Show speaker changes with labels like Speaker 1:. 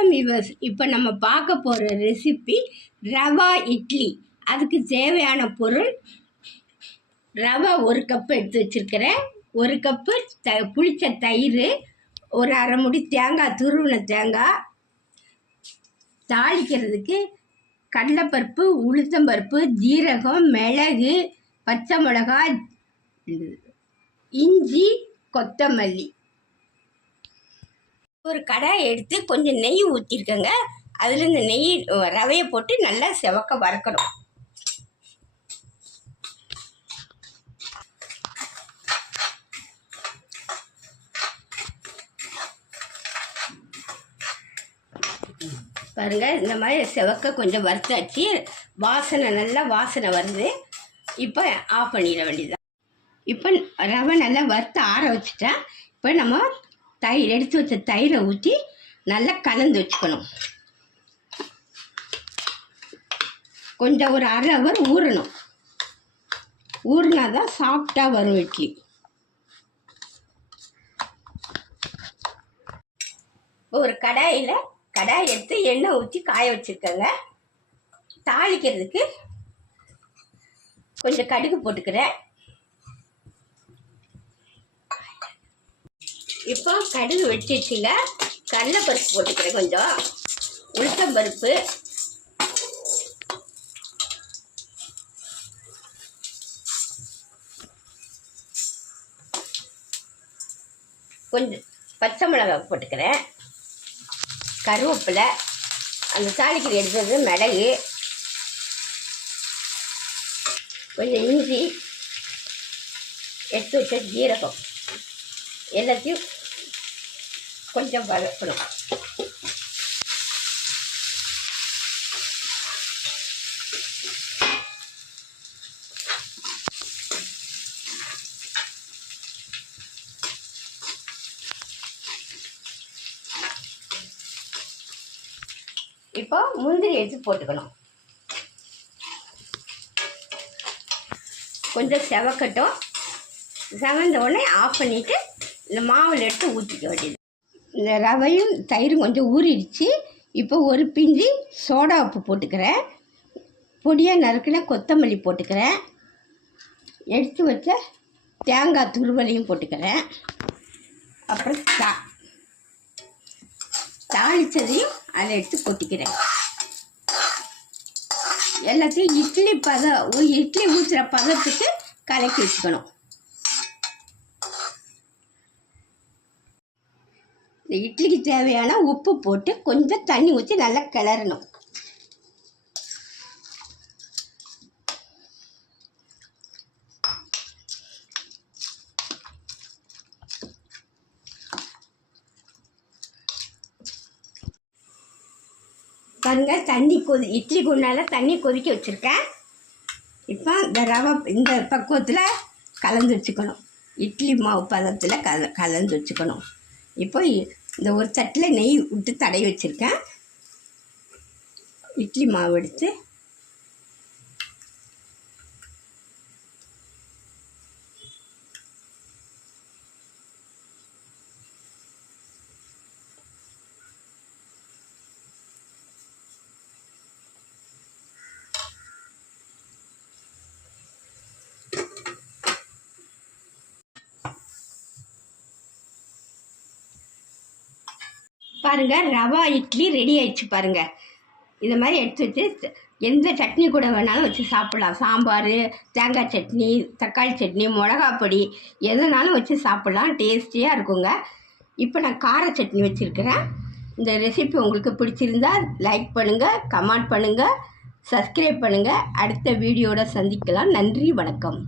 Speaker 1: வணக்கம் விவஸ் இப்போ நம்ம பார்க்க போகிற ரெசிபி ரவா இட்லி. அதுக்கு தேவையான பொருள் ரவை ஒரு கப்பு எடுத்து வச்சுருக்கிறேன். ஒரு கப்பு த புளித்த தயிர் ஒரு அரை முடி தேங்காய் துருவின தேங்காய். தாளிக்கிறதுக்கு கடலைப்பருப்பு உளுத்தம்பருப்பு ஜீரகம் மிளகு பச்சை மிளகாய் இஞ்சி கொத்தமல்லி. ஒரு கடாய் எடுத்து கொஞ்சம் நெய் ஊற்றிருக்கேங்க அதில் இந்த நெய் ரவையை போட்டு நல்லா செவக்க வறுக்கணும். பாருங்க இந்த மாதிரி செவக்க கொஞ்சம் வறுத்தாச்சு. வாசனை நல்லா வாசனை வருது. இப்போ ஆஃப் பண்ணிட வேண்டியதுதான். இப்போ ரவை நல்லா வறுத்து ஆற வச்சுட்டேன். இப்போ நம்ம தயிர் எடுத்து வச்ச தயிரை ஊற்றி நல்லா கலந்து வச்சுக்கணும். கொஞ்சம் ஒரு அரை ஹவர் ஊறணும். ஊறினா தான் சாஃப்டாக வரும் இட்லி. ஒரு கடாயில் கடாய் எடுத்து எண்ணெய் ஊற்றி காய வச்சுருக்கேங்க. தாளிக்கிறதுக்கு கொஞ்சம் கடுகு போட்டுக்கிறேன். இப்போ கடுகு வெட்டிச்சுங்க கடலைப்பருப்பு போட்டுக்கிறேன் கொஞ்சம். உளுத்தம்பருப்பு. கொஞ்சம் பச்சை மிளகாய் போட்டுக்கிறேன். கருவேப்பிலை. அந்த தாளிக்கிற எடுத்தது மிளகு. கொஞ்சம் இஞ்சி. எடுத்து வச்ச ஜீரகம். எல்லாத்தையும் கொஞ்சம் வதக்கணும் இப்போ முந்திரி எடுத்து போட்டுக்கணும். கொஞ்சம் செவக்கட்டும். செவந்த உடனே ஆஃப் பண்ணிவிட்டு இந்த மாவில் எடுத்து ஊற்றிக்க வேண்டியது. இந்த ரவையும் தயிரும் கொஞ்சம் ஊறிடுச்சு. இப்போ ஒரு பிஞ்சி சோடா உப்பு போட்டுக்கிறேன். பொடியாக நறுக்கின கொத்தமல்லி போட்டுக்கிறேன். எடுத்து வச்ச தேங்காய் துருவலையும் போட்டுக்கிறேன். அப்புறம் தா தாளித்ததையும் அதை எடுத்து கொட்டிக்கிறேன். எல்லாத்தையும் இட்லி பதம் இட்லி ஊற்றுற பதத்துக்கு கலக்கி வச்சுக்கணும். இந்த இட்லிக்கு தேவையான உப்பு போட்டு கொஞ்சம் தண்ணி ஊற்றி நல்லா கிளறணும். பாருங்க தண்ணி கொதி இட்லி குண்டால தண்ணி கொதிக்க வச்சுருக்கேன். இப்போ இந்த ரவை இந்த பக்குவத்தில் கலந்து வச்சுக்கணும். இட்லி மாவு பதத்தில் கல கலந்து வச்சுக்கணும். இப்போ இந்த ஒரு தட்டில் நெய் விட்டு தடவி வச்சுருக்கேன். இட்லி மாவு எடுத்து பாருங்கள் ரவா இட்லி ரெடி ஆயிடுச்சு பாருங்கள் இந்த மாதிரி எடுத்து வச்சு எந்த சட்னி கூட வேணாலும் வச்சு சாப்பிட்லாம். சாம்பார் தேங்காய் சட்னி தக்காளி சட்னி மிளகா பொடி எதுனாலும் வச்சு சாப்பிட்லாம். டேஸ்டியாக இருக்குங்க. இப்போ நான் கார சட்னி வச்சுருக்கிறேன். இந்த ரெசிபி உங்களுக்கு பிடிச்சிருந்தா லைக் பண்ணுங்கள் கமெண்ட் பண்ணுங்கள் சப்ஸ்கிரைப் பண்ணுங்கள் அடுத்த வீடியோட சந்திக்கலாம். நன்றி வணக்கம்.